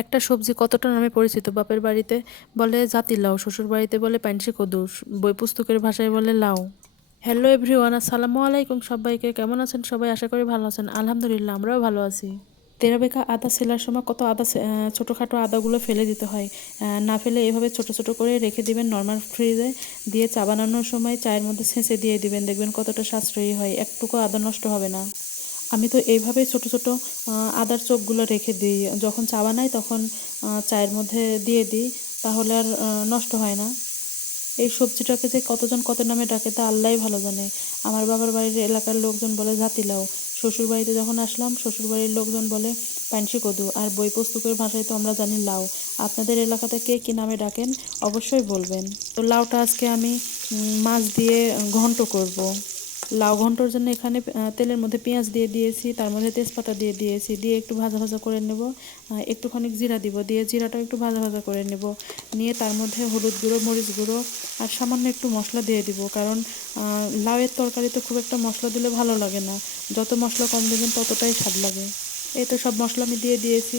একটা সবজি কতটা নামে পরিচিত। বাপের বাড়িতে বলে জাতিলাউ, শ্বশুর বাড়িতে বলে পাইনসি কদু, বই পুস্তকের ভাষায় বলে লাউ। হ্যালো এভরিওয়ান, আসসালামু আলাইকুম সবাইকে। কেমন আছেন সবাই? আশা করি ভালো আছেন। আলহামদুলিল্লাহ, আমরাও ভালো আছি। তেরাবেকা আদা ছেলার সময় কত আদা ছোটোখাটো আদাগুলো ফেলে দিতে হয়। না ফেলে এভাবে ছোট ছোট করে রেখে দিবেন নর্মাল ফ্রিজে, দিয়ে চা বানানোর সময় চায়ের মধ্যে ছেঁচে দিয়ে দিবেন, দেখবেন কতটা সাশ্রয়ী হয়, একটুকু আদা নষ্ট হবে না। আমি তো এইভাবে ছোট ছোট আদার চোখগুলো রেখে দিই, যখন চা বানাই তখন চায়ের মধ্যে দিয়ে দিই, তাহলে আর নষ্ট হয় না। এই সবজিটাকে যে কতজন কত নামে ডাকে তা আল্লাহই ভালো জানে। আমার বাবার বাড়ির এলাকার লোকজন বলে জাতিলাউ, শ্বশুর বাড়িতে যখন আসলাম শ্বশুর বাড়ির লোকজন বলে পাইনসি কদু, আর বই পুস্তকের ভাষায় তো আমরা জানি লাউ। আপনাদের এলাকাতে কে কী নামে ডাকেন অবশ্যই বলবেন। তো লাউটা আজকে আমি মাছ দিয়ে ঘন্ট করব। লাউ ঘন্টর জন্য এখানে তেলের মধ্যে পেঁয়াজ দিয়ে দিয়েছি, তার মধ্যে তেজপাতা দিয়ে দিয়েছি, দিয়ে একটু ভাজা ভাজা করে নেব। একটুখানি জিরা দিব, দিয়ে জিরাটাও একটু ভাজা ভাজা করে নেব। নিয়ে তার মধ্যে হলুদ গুঁড়ো, মরিচ গুঁড়ো আর সামান্য একটু মশলা দিয়ে দিব, কারণ লাউয়ের তরকারিতে খুব একটা মশলা দিলে ভালো লাগে না। যত মশলা কম দেবেন ততটাই স্বাদ লাগে। এই তো সব মশলা আমি দিয়ে দিয়েছি,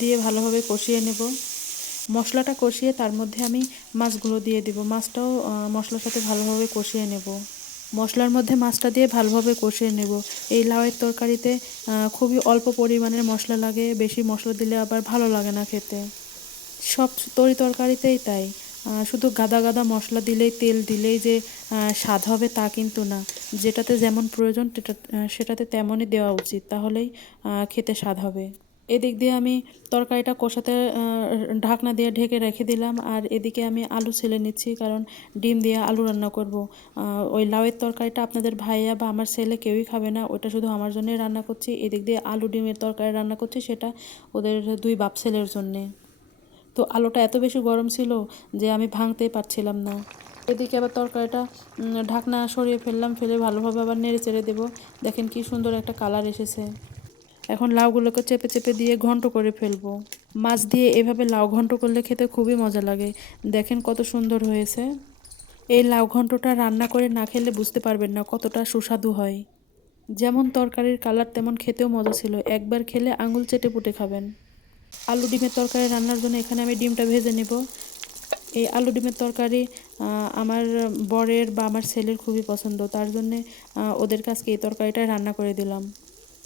দিয়ে ভালোভাবে কষিয়ে নেব। মশলাটা কষিয়ে তার মধ্যে আমি মাছগুলো দিয়ে দিব, মাছটাও মশলার সাথে ভালোভাবে কষিয়ে নেব। মশলার মধ্যে মাছটা দিয়ে ভালোভাবে কষিয়ে নেব। এই লাউয়ের তরকারিতে খুবই অল্প পরিমাণের মশলা লাগে, বেশি মশলা দিলে আবার ভালো লাগে না খেতে। সব তরকারিতেই তাই, শুধু গাদা গাদা মশলা দিলেই, তেল দিলেই যে স্বাদ হবে তা কিন্তু না। যেটাতে যেমন প্রয়োজন সেটাতে তেমনই দেওয়া উচিত, তাহলেই খেতে স্বাদ হবে। এদিক দিয়ে আমি তরকারিটা কষাতে ঢাকনা দিয়ে ঢেকে রেখে দিলাম, আর এদিকে আমি আলু ছেলে নিচ্ছি, কারণ ডিম দিয়ে আলু রান্না করব। ওই লাউয়ের তরকারিটা আপনাদের ভাইয়া বা আমার ছেলে কেউই খাবে না, ওটা শুধু আমার জন্যই রান্না করছি। এদিক দিয়ে আলু ডিমের তরকারি রান্না করছি, সেটা ওদের দুই বাপ ছেলের জন্যে। তো আলুটা এত বেশি গরম ছিল যে আমি ভাঙতেই পারছিলাম না। এদিকে আবার তরকারিটা ঢাকনা সরিয়ে ফেললাম, ফেলে ভালোভাবে আবার নেড়ে চেড়ে দেবো। দেখেন কি সুন্দর একটা কালার এসেছে। এখন লাউগুলোকে চেপে চেপে দিয়ে ঘন্ট করে ফেলবো। মাছ দিয়ে এভাবে লাউ ঘন্ট করলে খেতে খুবই মজা লাগে। দেখেন কত সুন্দর হয়েছে। এই লাউ ঘন্টটা রান্না করে না খেলে বুঝতে পারবেন না কতটা সুস্বাদু হয়। যেমন তরকারির কালার তেমন খেতেও মজা ছিল, একবার খেলে আঙুল চেটে পুটে খাবেন। আলু ডিমের তরকারি রান্নার জন্য এখানে আমি ডিমটা ভেজে নেব। এই আলু ডিমের তরকারি আমার বরের বা আমার ছেলের খুবই পছন্দ, তার জন্যে ওদের কাছকে এই তরকারিটাই রান্না করে দিলাম।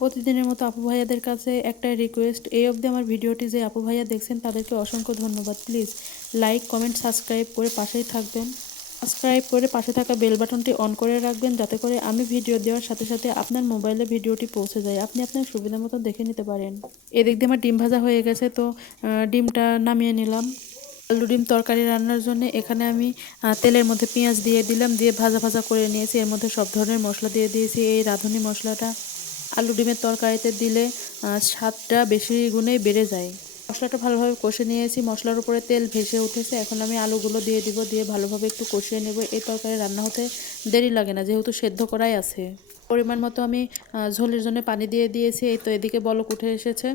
প্রতিদিনের মতো আপু ভাইয়াদের কাছে একটাই রিকোয়েস্ট, এই অবধি আমার ভিডিওটি যে আপু ভাইয়া দেখছেন তাদেরকে অসংখ্য ধন্যবাদ। প্লিজ লাইক, কমেন্ট, সাবস্ক্রাইব করে পাশেই থাকবেন। সাবস্ক্রাইব করে পাশে থাকা বেল বাটনটি অন করে রাখবেন, যাতে করে আমি ভিডিও দেওয়ার সাথে সাথে আপনার মোবাইলে ভিডিওটি পৌঁছে যায়, আপনি আপনার সুবিধা মতো দেখে নিতে পারেন। এদিক দিয়ে আমার ডিম ভাজা হয়ে গেছে, তো ডিমটা নামিয়ে নিলাম। আলু ডিম তরকারি রান্নার জন্য এখানে আমি তেলের মধ্যে পেঁয়াজ দিয়ে দিলাম, দিয়ে ভাজা ভাজা করে নিয়েছি। এর মধ্যে সব ধরনের মশলা দিয়ে দিয়েছি। এই রাঁধুনি মশলাটা আলু ডিমের তরকারিতে দিলে স্বাদটা বেশি গুণেই বেড়ে যায়। মশলাটা ভালোভাবে কষে নিয়েছি, মশলার উপরে তেল ভেসে উঠেছে। এখন আমি আলুগুলো দিয়ে দিব, দিয়ে ভালোভাবে একটু কষিয়ে নেব। এই তরকারি রান্না হতে দেরি লাগে না, যেহেতু সেদ্ধ করাই আছে। পরিমাণ মতো আমি ঝোলের জন্য পানি দিয়ে দিয়েছি। এই তো এদিকে বলক উঠে এসেছে।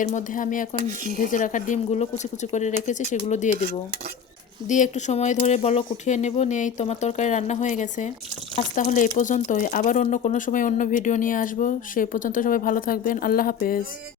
এর মধ্যে আমি এখন ভেজে রাখা ডিমগুলো কুচি কুচি করে রেখেছি, সেগুলো দিয়ে দিব। দিয়ে একটু সময় ধরে বলক উঠিয়ে নেব, নিয়েই তোমার তরকারি রান্না হয়ে গেছে। আজ তাহলে এই পর্যন্তই, আবার অন্য কোনো সময় অন্য ভিডিও নিয়ে আসবো। সেই পর্যন্ত সবাই ভালো থাকবেন। আল্লাহ হাফেজ।